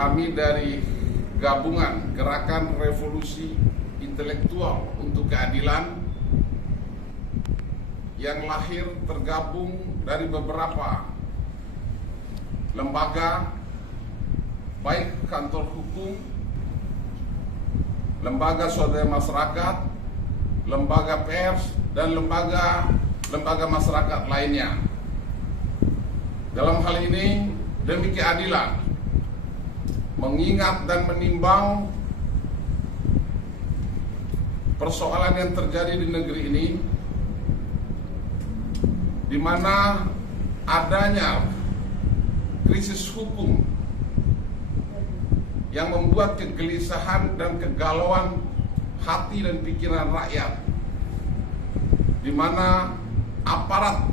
Kami dari Gabungan Gerakan Revolusi Intelektual untuk Keadilan yang lahir tergabung dari beberapa lembaga, baik kantor hukum, lembaga swadaya masyarakat, lembaga pers, dan lembaga masyarakat lainnya. Dalam hal ini demi keadilan, mengingat dan menimbang persoalan yang terjadi di negeri ini, di mana adanya krisis hukum yang membuat kegelisahan dan kegalauan hati dan pikiran rakyat, di mana aparat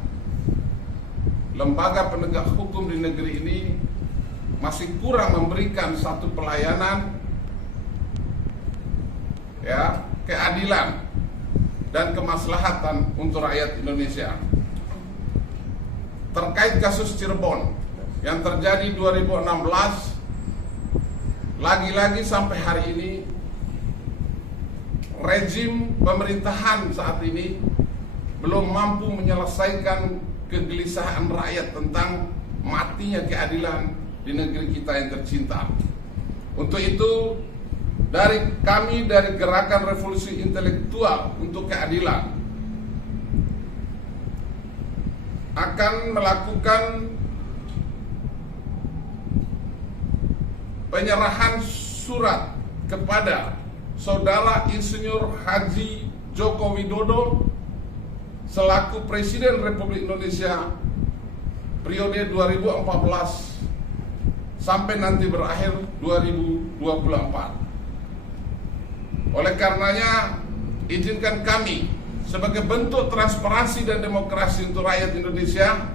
lembaga penegak hukum di negeri ini masih kurang memberikan satu pelayanan keadilan dan kemaslahatan untuk rakyat Indonesia. Terkait kasus Cirebon yang terjadi 2016, lagi-lagi sampai hari ini rezim pemerintahan saat ini belum mampu menyelesaikan kegelisahan rakyat tentang matinya keadilan di negeri kita yang tercinta. Untuk itu, kami dari Gerakan Revolusi Intelektual untuk Keadilan akan melakukan penyerahan surat kepada Saudara Insinyur Haji Joko Widodo selaku Presiden Republik Indonesia periode 2014 sampai nanti berakhir 2024. Oleh karenanya, izinkan kami sebagai bentuk transparansi dan demokrasi untuk rakyat Indonesia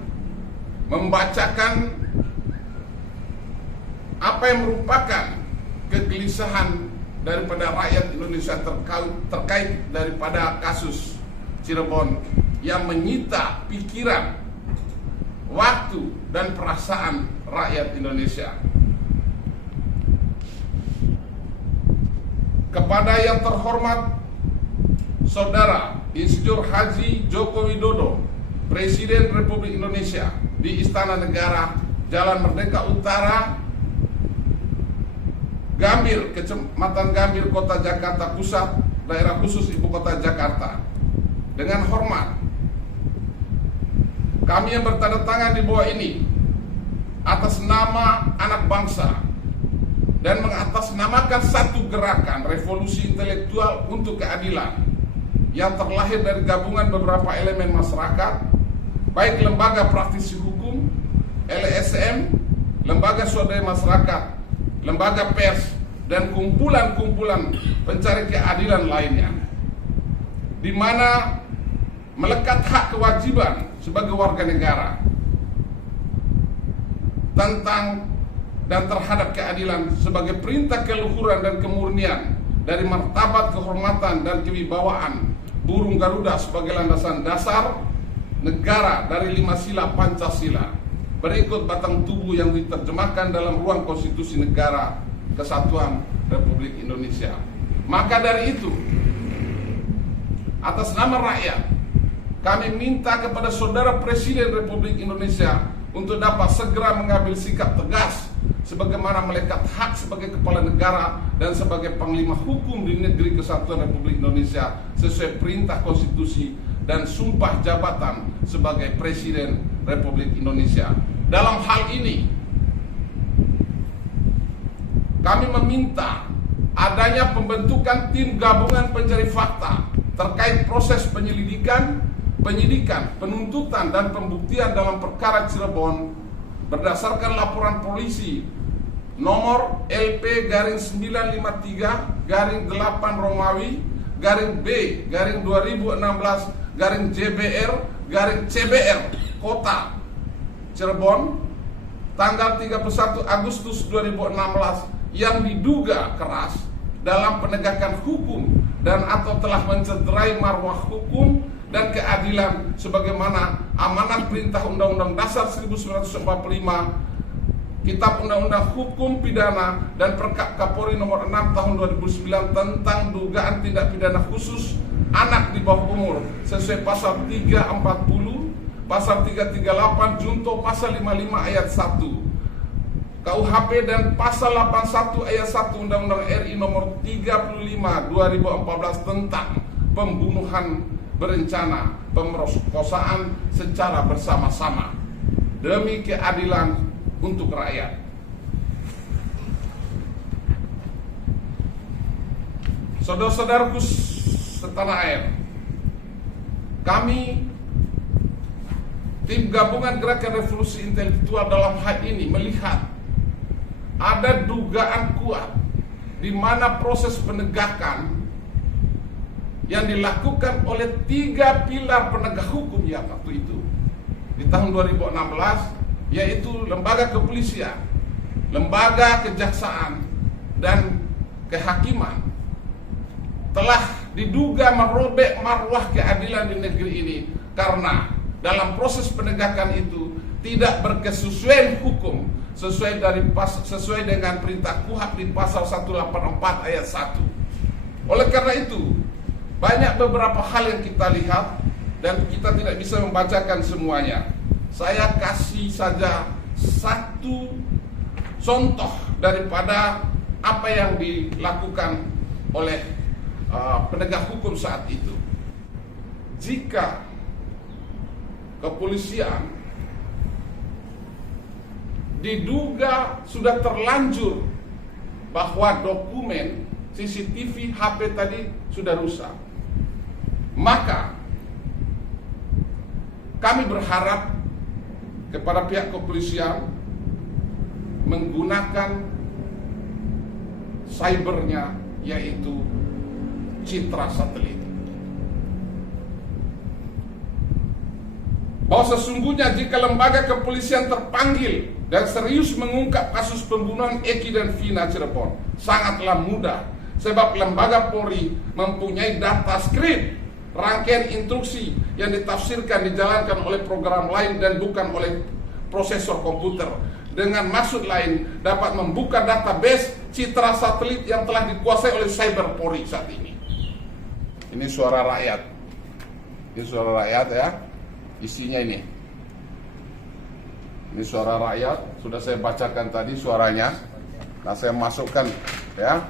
membacakan apa yang merupakan kegelisahan daripada rakyat Indonesia terkait daripada kasus Cirebon yang menyita pikiran, waktu, dan perasaan rakyat Indonesia. Kepada yang terhormat Saudara Insinyur Haji Joko Widodo, Presiden Republik Indonesia, di Istana Negara, Jalan Merdeka Utara, Gambir, Kecamatan Gambir, Kota Jakarta Pusat, Daerah Khusus Ibu Kota Jakarta. Dengan hormat, kami yang bertanda tangan di bawah ini atas nama anak bangsa dan mengatasnamakan satu gerakan revolusi intelektual untuk keadilan yang terlahir dari gabungan beberapa elemen masyarakat, baik lembaga praktisi hukum, LSM, lembaga swadaya masyarakat, lembaga pers, dan kumpulan-kumpulan pencari keadilan lainnya, di mana melekat hak kewajiban sebagai warga negara tentang dan terhadap keadilan sebagai perintah keluhuran dan kemurnian dari martabat, kehormatan, dan kewibawaan burung Garuda sebagai landasan dasar negara dari 5 sila Pancasila, berikut batang tubuh yang diterjemahkan dalam ruang konstitusi negara Kesatuan Republik Indonesia. Maka dari itu, atas nama rakyat, kami minta kepada Saudara Presiden Republik Indonesia untuk dapat segera mengambil sikap tegas sebagaimana melekat hak sebagai kepala negara dan sebagai panglima hukum di negeri Kesatuan Republik Indonesia sesuai perintah konstitusi dan sumpah jabatan sebagai Presiden Republik Indonesia. Dalam hal ini, kami meminta adanya pembentukan tim gabungan pencari fakta terkait proses penyidikan, penuntutan, dan pembuktian dalam perkara Cirebon berdasarkan laporan polisi nomor LP-953-8 Romawi B-2016-JBR-CBR Kota Cirebon tanggal 31 Agustus 2016 yang diduga keras dalam penegakan hukum dan atau telah mencederai marwah hukum dan keadilan sebagaimana amanat perintah Undang-Undang Dasar 1945 Kitab Undang-Undang Hukum Pidana dan Perkap Kapolri nomor 6 tahun 2009 tentang dugaan tindak pidana khusus anak di bawah umur sesuai pasal 340, pasal 338 junto pasal 55 ayat 1 KUHP dan pasal 81 ayat 1 Undang-Undang RI nomor 35 2014 tentang pembunuhan berencana, pemerkosaan secara bersama-sama demi keadilan untuk rakyat. Saudara-saudaraku setanah air, kami tim gabungan Gerakan Revolusi Intelektual dalam hal ini melihat ada dugaan kuat di mana proses penegakan yang dilakukan oleh 3 pilar penegak hukum ya waktu itu di tahun 2016, yaitu lembaga kepolisian, lembaga kejaksaan, dan kehakiman telah diduga merobek marwah keadilan di negeri ini karena dalam proses penegakan itu tidak berkesesuaian hukum sesuai dengan perintah KUHP di pasal 184 ayat 1. Oleh karena itu, banyak beberapa hal yang kita lihat dan kita tidak bisa membacakan semuanya. Saya kasih saja satu contoh daripada apa yang dilakukan oleh penegak hukum saat itu. Jika kepolisian diduga sudah terlanjur bahwa dokumen CCTV HP tadi sudah rusak, maka kami berharap kepada pihak kepolisian menggunakan cybernya, yaitu citra satelit. Bahwa sesungguhnya jika lembaga kepolisian terpanggil dan serius mengungkap kasus pembunuhan Eki dan Vina Cirebon, sangatlah mudah, sebab lembaga Polri mempunyai data skrip, rangkaian instruksi yang ditafsirkan dijalankan oleh program lain dan bukan oleh prosesor komputer, dengan maksud lain dapat membuka database citra satelit yang telah dikuasai oleh cyber Polri saat ini. Ini suara rakyat. Ini suara rakyat ya. Isinya ini. Ini suara rakyat, sudah saya bacakan tadi suaranya. Nah, saya masukkan ya.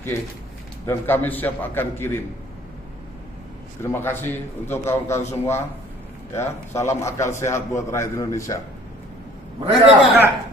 Oke, dan kami siap akan kirim. Terima kasih untuk kawan-kawan semua. Ya, salam akal sehat buat rakyat Indonesia. Merdeka!